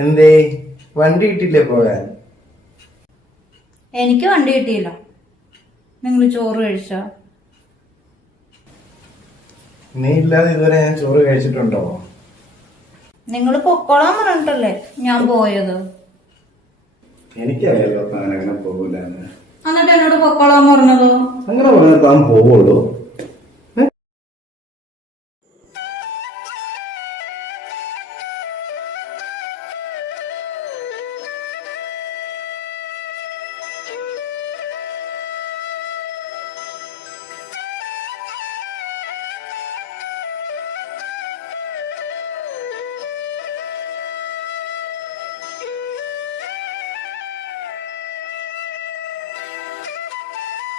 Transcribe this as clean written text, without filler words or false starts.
എന്തേ വണ്ടി കിട്ടില്ലേ പോകാൻ? എനിക്ക് വണ്ടി കിട്ടിയില്ല. നിങ്ങൾ ചോറ് കഴിച്ചോ? നീ ഇല്ലാതെ ഇതുവരെ ഞാൻ ചോറ് കഴിച്ചിട്ടുണ്ടോ? നിങ്ങൾ പൊക്കോളാൻ പറഞ്ഞിട്ടല്ലേ ഞാൻ പോയത്. എനിക്കറിയാലോ താൻ അങ്ങനെ പോകില്ല. എന്നിട്ട് എന്നോട് പൊക്കോളാൻ പറഞ്ഞതോ? അങ്ങനെ പറഞ്ഞാൽ താൻ പോവുള്ളൂ.